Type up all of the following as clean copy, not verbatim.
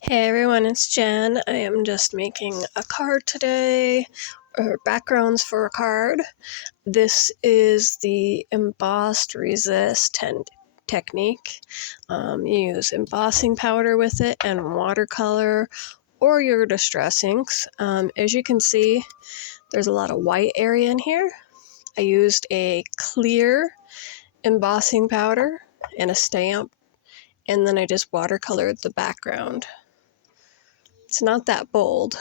Hey everyone, it's Jen. I am just making a card today, or backgrounds for a card. This is the embossed resist technique. You use embossing powder with it and watercolor or your distress inks. As you can see, there's a lot of white area in here. I used a clear embossing powder and a stamp, and then I just watercolored the background. It's not that bold,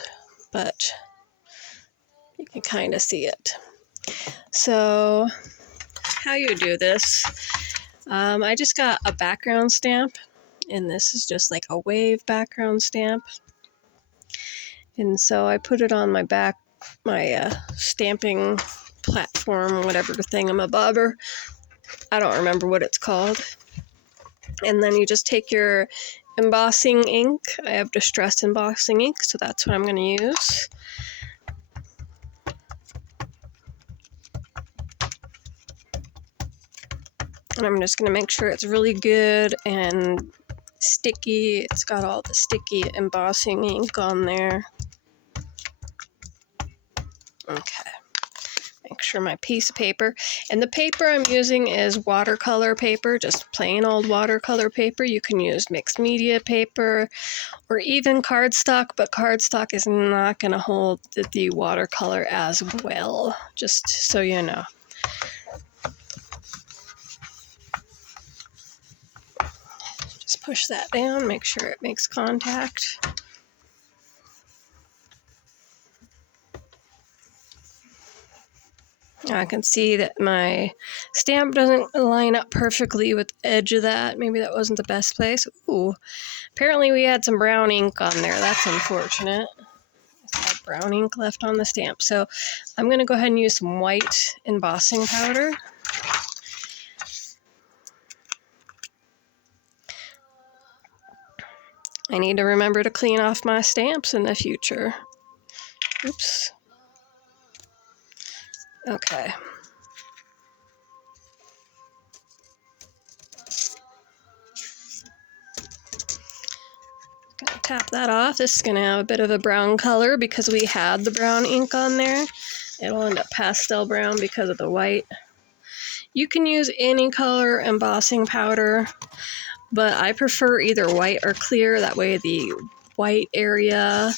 but you can kind of see it. So how you do this, I just got a background stamp, and this is just like a wave background stamp. And so I put it on my stamping platform, whatever thingamabobber. I don't remember what it's called. And then you just take your embossing ink. I have distress embossing ink, so that's what I'm going to use. And I'm just going to make sure it's really good and sticky. It's got all the sticky embossing ink on there. Okay. Make sure my piece of paper. And the paper I'm using is watercolor paper, just plain old watercolor paper. You can use mixed media paper or even cardstock, but cardstock is not going to hold the watercolor as well, just so you know. Just push that down, make sure it makes contact. I can see that my stamp doesn't line up perfectly with the edge of that. Maybe that wasn't the best place. Ooh, apparently we had some brown ink on there. That's unfortunate. I had brown ink left on the stamp. So I'm going to go ahead and use some white embossing powder. I need to remember to clean off my stamps in the future. Oops. Okay. Gonna tap that off. This is gonna have a bit of a brown color because we had the brown ink on there. It'll end up pastel brown because of the white. You can use any color embossing powder, but I prefer either white or clear. That way the white area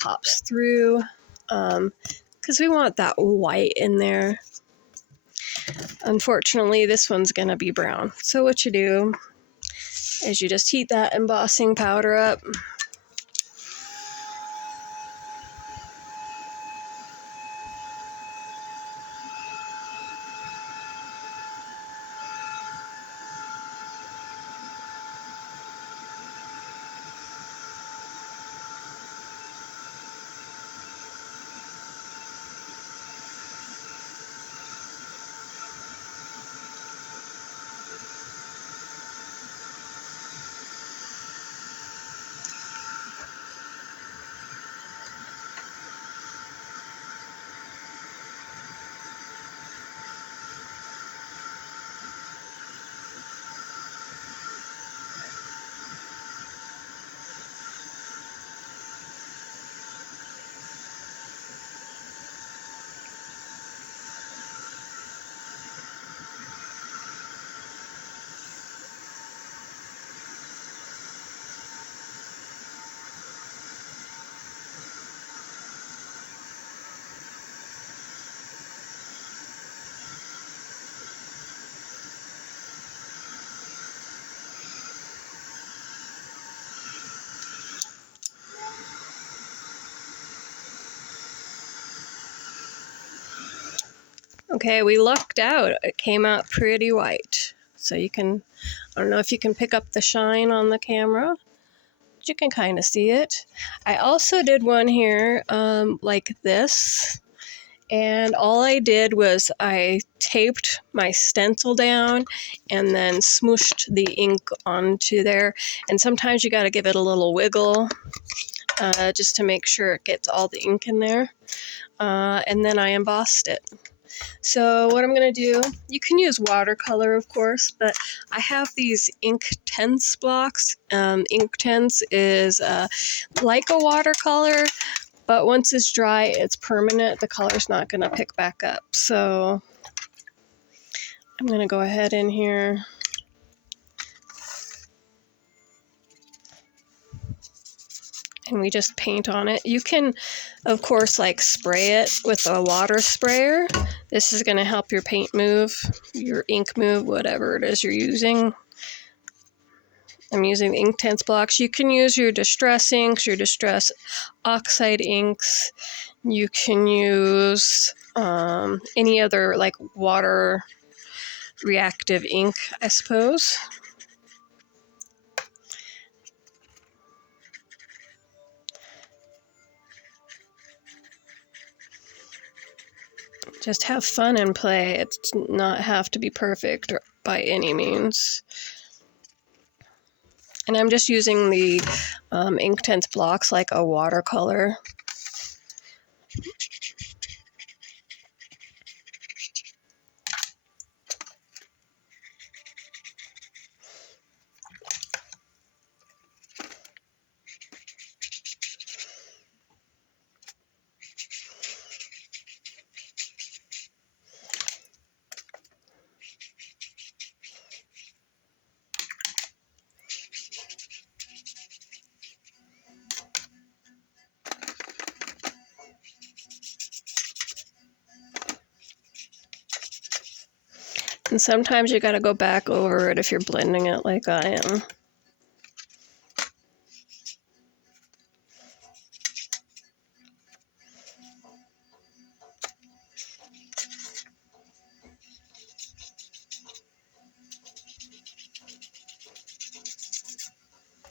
pops through, because we want that white in there. Unfortunately, this one's gonna be brown. So what you do is you just heat that embossing powder up. Okay, we lucked out. It came out pretty white. So you can, I don't know if you can pick up the shine on the camera, but you can kind of see it. I also did one here like this. And all I did was I taped my stencil down and then smooshed the ink onto there. And sometimes you got to give it a little wiggle just to make sure it gets all the ink in there. And then I embossed it. So what I'm going to do, you can use watercolor, of course, but I have these inktense blocks. Inktense is like a watercolor, but once it's dry, it's permanent. The color's not going to pick back up. So I'm going to go ahead in here. And we just paint on it. You can, of course, like spray it with a water sprayer. This is going to help your paint move, your ink move, whatever it is you're using. I'm using the Inktense blocks. You can use your distress inks, your distress oxide inks. You can use any other like water reactive ink, I suppose. Just have fun and play. It's not have to be perfect by any means. And I'm just using the Inktense blocks like a watercolor. And sometimes you gotta go back over it if you're blending it like I am.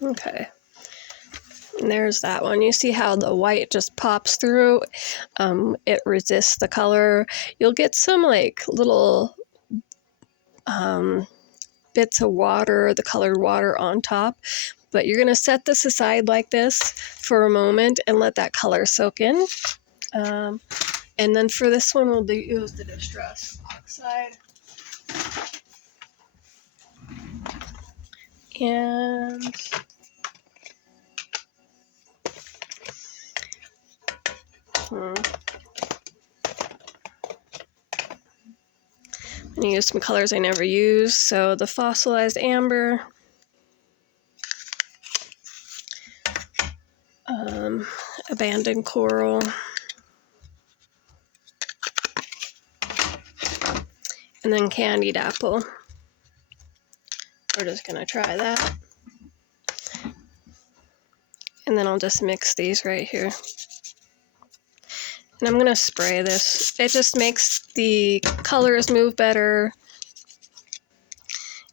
Okay. And there's that one. You see how the white just pops through? It resists the color. You'll get some like little bits of water, the colored water on top. But you're gonna set this aside like this for a moment and let that color soak in. And then for this one, we'll use the distress oxide. And I'm gonna use some colors I never use. So the fossilized amber, abandoned coral, and then candied apple. We're just gonna try that. And then I'll just mix these right here. And I'm gonna spray this. It just makes the colors move better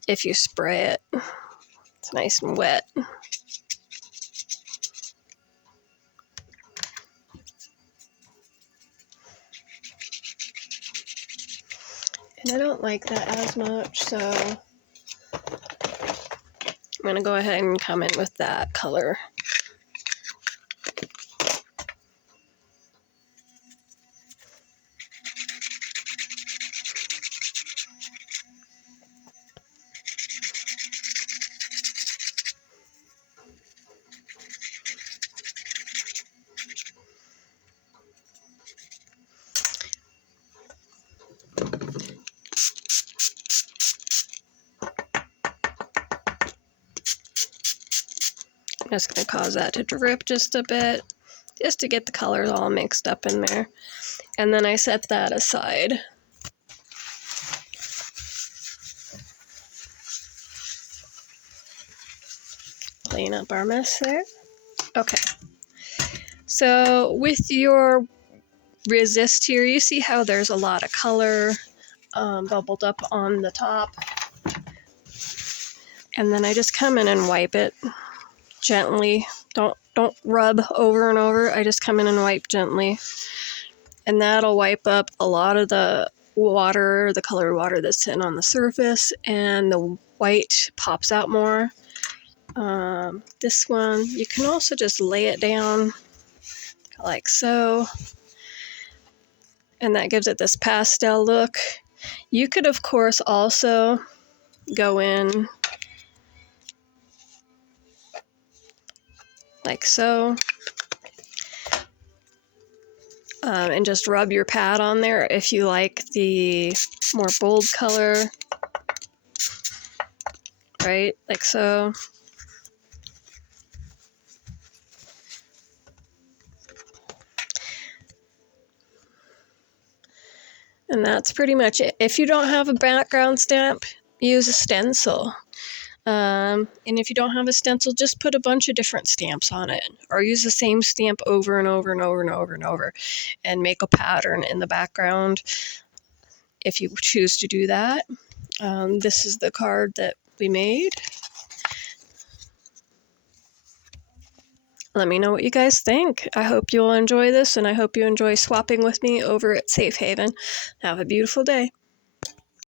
if you spray it. It's nice and wet. And I don't like that as much, so I'm gonna go ahead and come in with that color. I'm just going to cause that to drip just a bit, just to get the colors all mixed up in there. And then I set that aside. Clean up our mess there. Okay. So with your resist here, you see how there's a lot of color bubbled up on the top. And then I just come in and wipe it gently. Don't rub over and over. I just come in and wipe gently. And that'll wipe up a lot of the water, the colored water that's sitting on the surface, and the white pops out more. This one, you can also just lay it down like so. and that gives it this pastel look. You could, of course, also go in like so, and just rub your pad on there if you like the more bold color, right? Like so. And that's pretty much it. If you don't have a background stamp, use a stencil. And if you don't have a stencil, just put a bunch of different stamps on it, or use the same stamp over and over and over and over and over, and make a pattern in the background if you choose to do that. This is the card that we made. Let me know what you guys think. I hope you'll enjoy this, and I hope you enjoy swapping with me over at Safe Haven. Have a beautiful day.